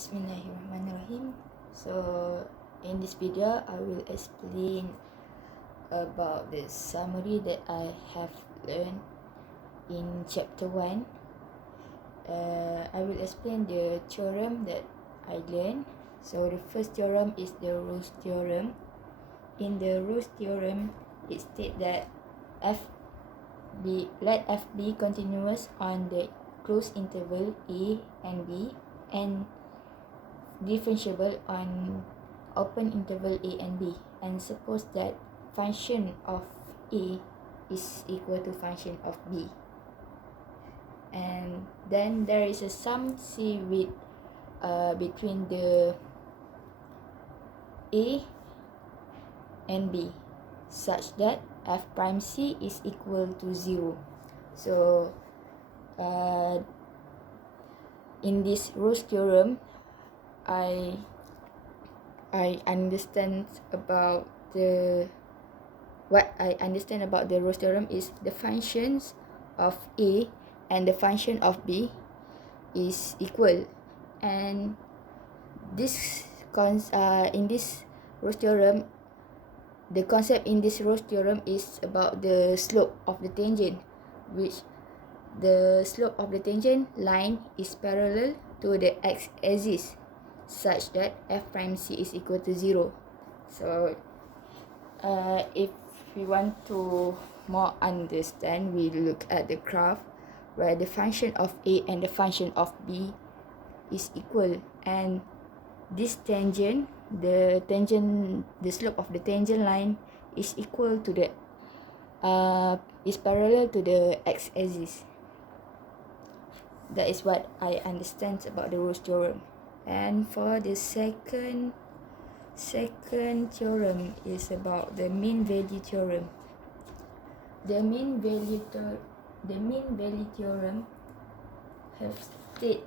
Bismillahirrahmanirrahim. So in this video I will explain about the summary that I have learned in chapter 1. I will explain the theorem that I learned. So the first theorem is the Rolle's theorem. In the Rolle's theorem, it states that let f be continuous on the closed interval a and b and differentiable on open interval a and b, and suppose that function of a is equal to function of b, and then there is a sum c with between the a and b such that f prime c is equal to 0. So in this Rolle's theorem, I understand about what I understand about the Rolle's theorem is the functions of a and the function of b is equal, and in this Rolle's theorem, the concept in this Rolle's theorem is about the slope of the tangent, which the slope of the tangent line is parallel to the x-axis such that f prime c is equal to 0. So if we want to more understand, we look at the graph where the function of a and the function of b is equal, and this tangent, the slope of the tangent line is equal to the is parallel to the x-axis. That is what I understand about the Rolle's theorem. And for the second theorem is about the mean value theorem. The mean value theorem have stated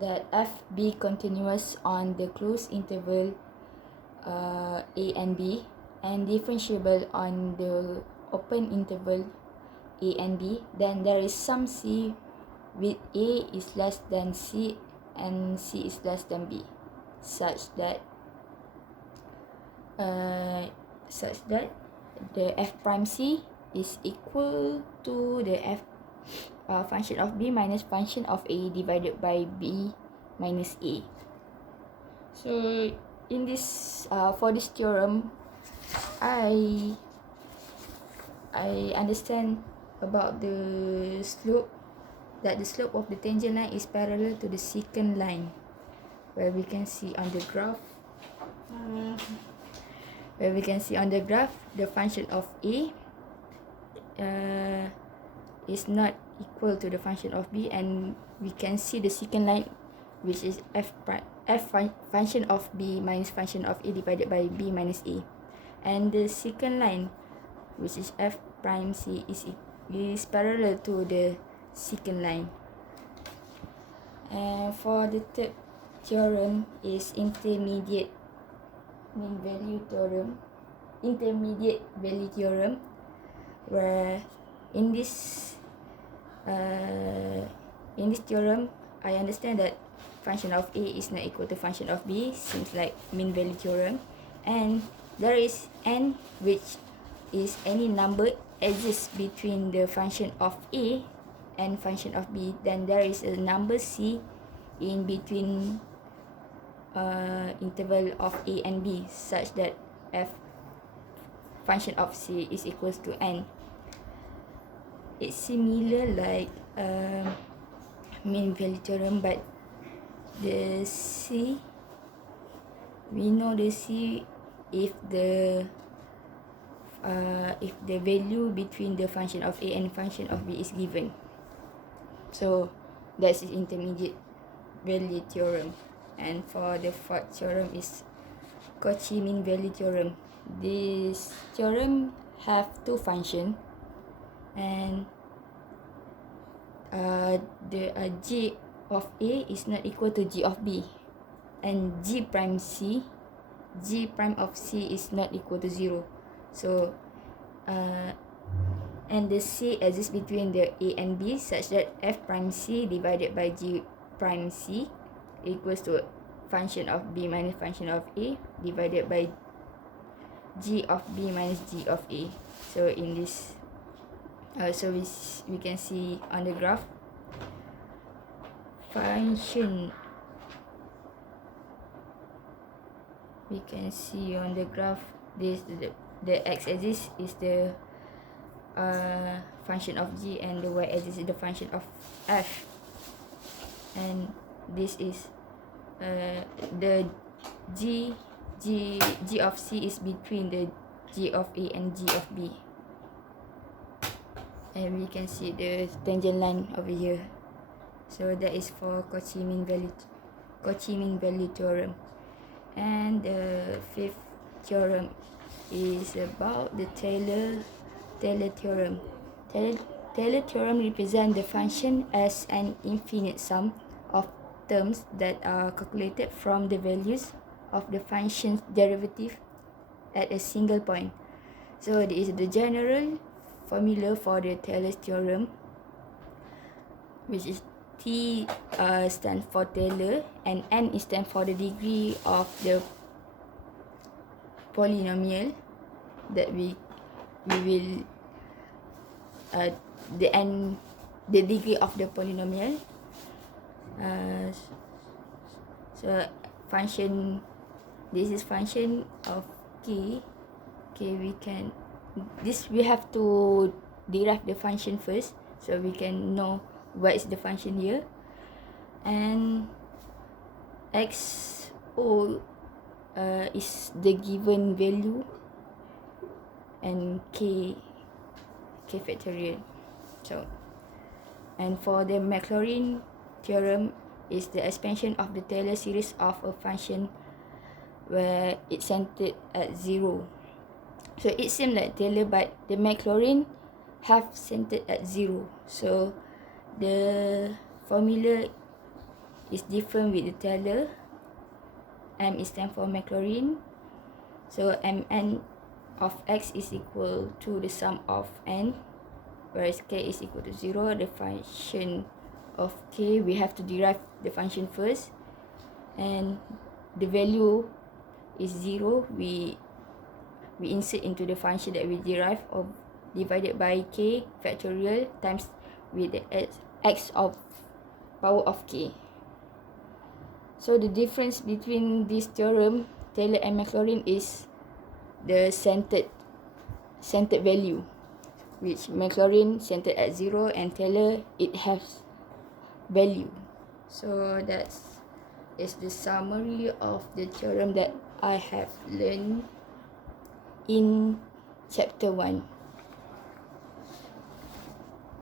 that f be continuous on the closed interval a and b and differentiable on the open interval a and b, then there is some c with a is less than c and c is less than b such that the f prime c is equal to the function of b minus function of a divided by b minus a. So in this for this theorem, I understand about the slope, that the slope of the tangent line is parallel to the secant line, where we can see on the graph the function of a is not equal to the function of b, and we can see the secant line, which is function of b minus function of a divided by b minus a, and the secant line, which is f prime c, is parallel to the secant line. And for the third theorem is intermediate value theorem, where in this theorem I understand that function of a is not equal to function of b, seems like mean value theorem, and there is n, which is any number exists between the function of a and function of b, then there is a number c in between interval of a and b such that f function of c is equals to n. It's similar like mean value theorem, but the c, we know the c if the value between the function of a and function of b is given. So that's the intermediate value theorem. And for the fourth theorem is Cauchy mean value theorem. This theorem have two functions, and the g of a is not equal to g of b, and g prime c g prime of c is not equal to 0. So and the c exists between the a and b such that f prime c divided by g prime c equals to function of b minus function of a divided by g of b minus g of a. So in this we can see on the graph function, we can see on the graph this the x-axis is the function of g and the y-axis is the function of f, and this is the g of c is between the g of a and g of b, and we can see the tangent line over here. So that is for Cauchy mean value theorem. And the fifth theorem is about the Taylor theorem. Taylor theorem represents the function as an infinite sum of terms that are calculated from the values of the function's derivative at a single point. So this is the general formula for the Taylor theorem, which is T stands for Taylor and N stands for the degree of the polynomial that we will the degree of the polynomial. So function, this is function of k. We have to derive the function first so we can know what is the function here. And xo is the given value, and k factorial. So, and for the Maclaurin theorem is the expansion of the Taylor series of a function where it's centered at 0. So it seems like Taylor, but the Maclaurin have centered at 0. So the formula is different with the Taylor. M is stand for Maclaurin. So Mn of x is equal to the sum of n, whereas k is equal to 0. The function of k, we have to derive the function first, and the value is 0. We insert into the function that we derive, or divided by k factorial times with the x of power of k. So the difference between this theorem, Taylor and Maclaurin, is the centered value, which Maclaurin centered at 0 and Taylor it has value. So that is the summary of the theorem that I have learned in chapter 1.